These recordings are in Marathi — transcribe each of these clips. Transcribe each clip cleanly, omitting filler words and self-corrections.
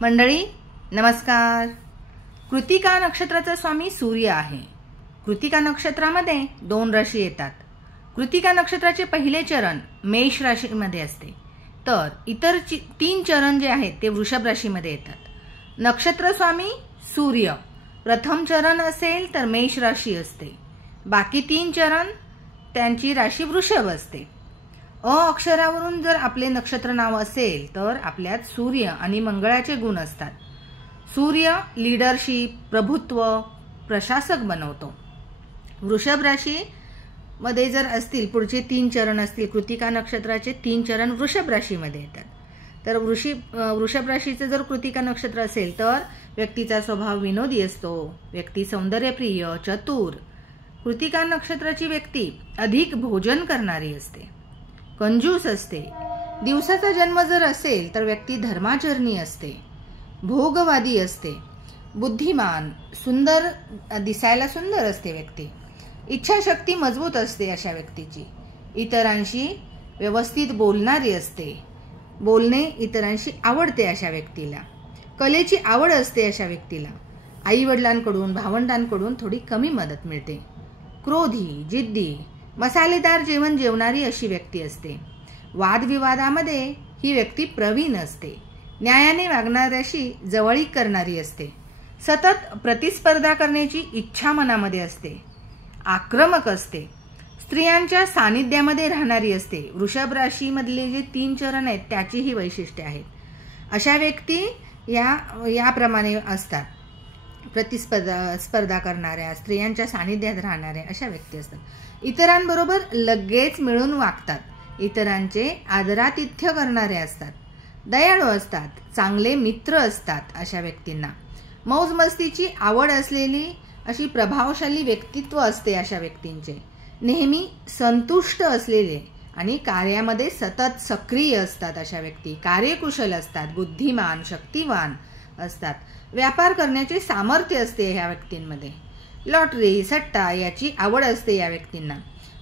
मंडळी नमस्कार। कृतिका नक्षत्राचा स्वामी सूर्य आहे। कृतिका नक्षत्रामध्ये 2 राशी येतात। कृतिका नक्षत्राचे पहिले चरण मेष राशीमध्ये असते, तर इतर 3 चरण जे आहेत ते वृषभ राशीमध्ये येतात। नक्षत्र स्वामी सूर्य प्रथम चरण असेल तर मेष राशी असते, बाकी 3 चरण त्यांची राशी वृषभ असते। अ अक्षरावरून जर आपले नक्षत्र नाव असेल तर आपल्यात सूर्य आणि मंगळाचे गुण असतात। सूर्य लीडरशिप, प्रभुत्व, प्रशासक बनवतो। वृषभ राशी मध्ये जर असतील पुढचे 3 चरण असतील, कृतिका नक्षत्राचे 3 चरण वृषभ राशीमध्ये येतात। तर वृषभ राशीचे जर कृतिका नक्षत्र असेल तर व्यक्तीचा स्वभाव विनोदी असतो, व्यक्ती सौंदर्यप्रिय, चतुर। कृतिका नक्षत्राची व्यक्ती अधिक भोजन करणारी असते, कंजूस असते। दिवसाचा जन्म जर असेल तर व्यक्ती धर्माचरणी असते, भोगवादी असते, बुद्धिमान, सुंदर, दिसायला सुंदर असते व्यक्ती। इच्छाशक्ती मजबूत असते अशा व्यक्तीची। इतरांशी व्यवस्थित बोलणारी असते, बोलणे इतरांशी आवडते अशा व्यक्तीला। कलेची आवड असते अशा व्यक्तीला। आई वडिलांकडून, भावंडांकडून थोडी कमी मदत मिळते। क्रोधी, जिद्दी, मसालेदार जेवण जेवणारी अशी व्यक्ती असते। वादविवादामध्ये ही व्यक्ती प्रवीण असते। न्यायाने वागणाऱ्याशी जवळीक करणारी असते। सतत प्रतिस्पर्धा करण्याची इच्छा मनामध्ये असते। आक्रमक असते। स्त्रियांच्या सानिध्यामध्ये राहणारी असते। वृषभ राशीमधले जे 3 चरण आहेत त्याची ही वैशिष्ट्ये आहेत। अशा व्यक्ती याप्रमाणे असतात। स्पर्धा करणाऱ्या, स्त्रियांच्या सानिध्यात राहणाऱ्या अशा व्यक्ती असतात। इतरांबरोबर लगेच मिळून वागतात। इतरांचे आदरातिथ्य करणारे असतात। दयाळू असतात, चांगले मित्र असतात अशा व्यक्तींना। मौज मस्तीची आवड असलेली अशी प्रभावशाली व्यक्तित्व असते अशा व्यक्तींचे। नेहमी संतुष्ट असलेले आणि कार्यामध्ये सतत सक्रिय असतात अशा व्यक्ती। कार्यकुशल असतात, बुद्धिमान, शक्तिवान असतात। व्यापार करण्याचे सामर्थ्य असते ह्या व्यक्तींमध्ये। लॉटरी, सट्टा याची आवड असते या व्यक्तींना।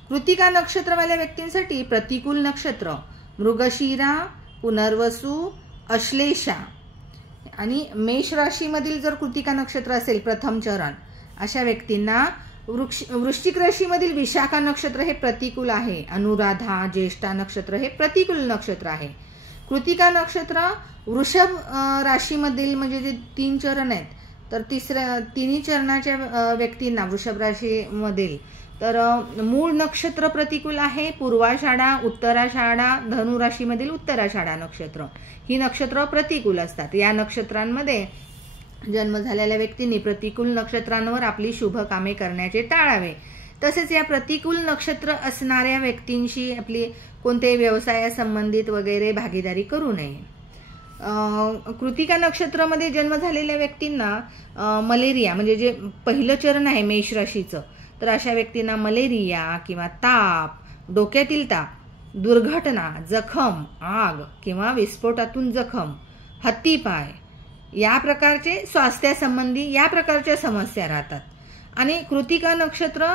कृतिका नक्षत्रवाल्या व्यक्तींसाठी प्रतिकूल नक्षत्र मृगशिरा, पुनर्वसू, अश्लेषा आणि मेष राशीमधील जर कृतिका नक्षत्र असेल प्रथम चरण अशा व्यक्तींना वृश्चिक राशीमधील विशाखा नक्षत्र हे प्रतिकूल आहे। अनुराधा, ज्येष्ठा नक्षत्र हे प्रतिकूल नक्षत्र आहे। कृतिका नक्षत्र वृषभ राशीमधील म्हणजे जे 3 चरण आहेत तर तिन्ही चरणाच्या व्यक्तींना वृषभ राशीमधील तर मूळ नक्षत्र प्रतिकूल आहे। पूर्वाषाढा, उत्तराषाढा, धनु राशीमधील उत्तराषाढा नक्षत्र ही नक्षत्र प्रतिकूल असतात। या नक्षत्रांमध्ये जन्म झालेल्या व्यक्तींनी प्रतिकूल नक्षत्रांवर आपली शुभ कामे करण्याचे टाळावे। तसेच या प्रतिकूल नक्षत्र असणाऱ्या व्यक्तींशी आपली कोणत्याही व्यवसायासंबंधित वगैरे भागीदारी करू नये। कृतिका नक्षत्रामध्ये जन्म झालेल्या व्यक्तींना मलेरिया म्हणजे जे पहिलं चरण आहे मेष राशीचं तर अशा व्यक्तींना मलेरिया किंवा ताप, डोक्यातील ताप, दुर्घटना, जखम, आग किंवा विस्फोटातून जखम, हत्तीपाय या प्रकारचे स्वास्थ्यासंबंधी या प्रकारच्या समस्या राहतात। आणि कृतिका नक्षत्र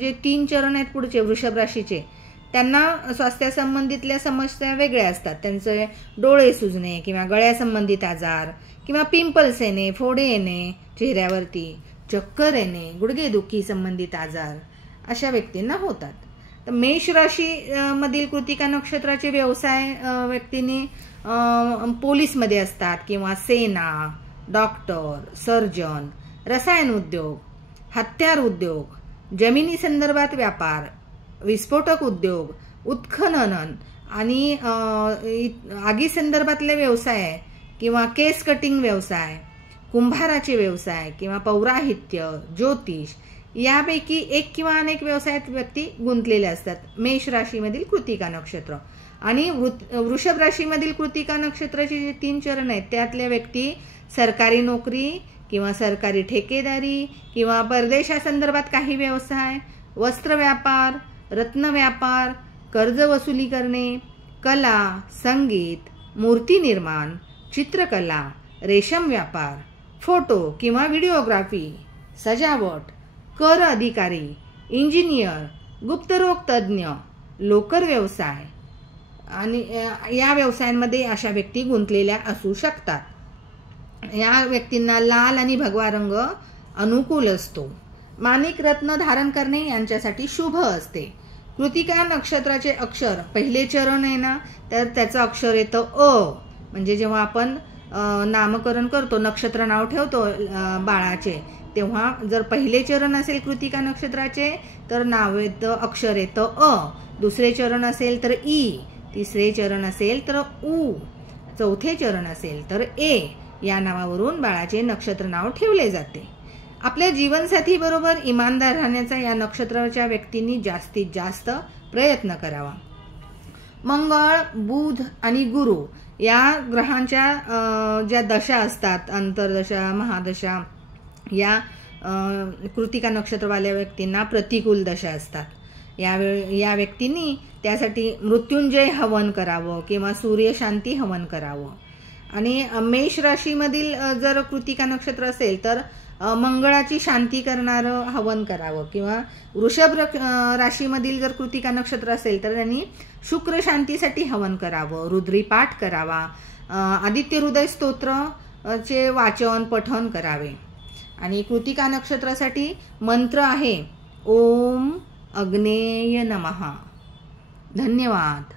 जे 3 चरण आहेत पुढचे वृषभ राशीचे त्यांना स्वास्थ्यासंबंधितल्या समस्या वेगळ्या असतात। त्यांचे डोळे सुजणे किंवा गळ्यासंबंधित आजार किंवा पिंपल्स येणे, फोडे येणे चेहऱ्यावरती, चक्कर येणे, गुडघेदुखी संबंधित आजार अशा व्यक्तींना होतात। तर मेष राशी मधील कृतिका नक्षत्राचे व्यवसाय व्यक्तींनी पोलीसमध्ये असतात किंवा सेना, डॉक्टर, सर्जन, रसायन उद्योग, हत्यार उद्योग, जमिनी संदर्भात व्यापार, विस्फोटक उद्योग, उत्खनन आणि आगी संदर्भातले व्यवसाय किंवा केस कटिंग व्यवसाय, कुंभाराचे व्यवसाय किंवा पौराहित्य, ज्योतिष यापैकी एक किंवा अनेक व्यवसायात व्यक्ती गुंतलेल्या असतात मेष राशीमधील कृतिका नक्षत्र। आणि वृषभ राशीमधील कृतिका नक्षत्राचे जे 3 चरण आहेत त्यातल्या व्यक्ती सरकारी नोकरी किंवा सरकारी ठेकेदारी किंवा परदेशासंदर्भात काही व्यवसाय, वस्त्र व्यापार, रत्न व्यापार, कर्ज वसुली करणे, कला, संगीत, मूर्ती निर्माण, चित्रकला, रेशम व्यापार, फोटो किंवा व्हिडिओग्राफी, सजावट, कर अधिकारी, इंजिनियर, गुप्तरोग तज्ज्ञ, लोकर व्यवसाय आणि या व्यवसायांमध्ये अशा व्यक्ती गुंतलेल्या असू शकतात। या व्यक्तींना लाल आणि भगवा रंग अनुकूल असतो. माणिक रत्न धारण करणे यांच्यासाठी शुभ असते. कृतिका नक्षत्राचे अक्षर पहिले चरण आहे ना, तर त्याचं अक्षर येतं अ. म्हणजे जेव्हा आपण नामकरण करतो, नक्षत्र नाव ठेवतो बाळाचे, तेव्हा जर पहिले चरण असेल कृतिका नक्षत्राचे तर नाव येतं, अक्षर येतं अ. दुसरे चरण असेल तर ई, तिसरे चरण असेल तर उ, चौथे चरण असेल तर ए. या नावावरून बाळाचे नक्षत्र नाव ठेवले जाते. आपल्या जीवनसाथी बरोबर इमानदार राहण्याचा या नक्षत्राच्या व्यक्तींनी जास्तीत जास्त प्रयत्न करावा. मंगळ, बुध आणि गुरु या ग्रहांच्या ज्या दशा असतात, अंतर्दशा, महादशा, या कृतिका नक्षत्रवाल्या व्यक्तींना प्रतिकूल दशा असतात. या व्यक्तींनी त्यासाठी मृत्युंजय हवन करावं किंवा सूर्यशांती हवन करावं. आणि मेष राशीमधील जर कृतिका नक्षत्र असेल तर मंगळाची शांती करणारं हवन करावं, किंवा वृषभ राशीमधील जर कृतिका नक्षत्र असेल तर त्यांनी शुक्र शांतीसाठी हवन करावं, रुद्रीपाठ करावा, आदित्य हृदय स्तोत्रचे वाचन पठण करावे. आणि कृतिका नक्षत्रासाठी मंत्र आहे ओम अग्नेय नमः. धन्यवाद.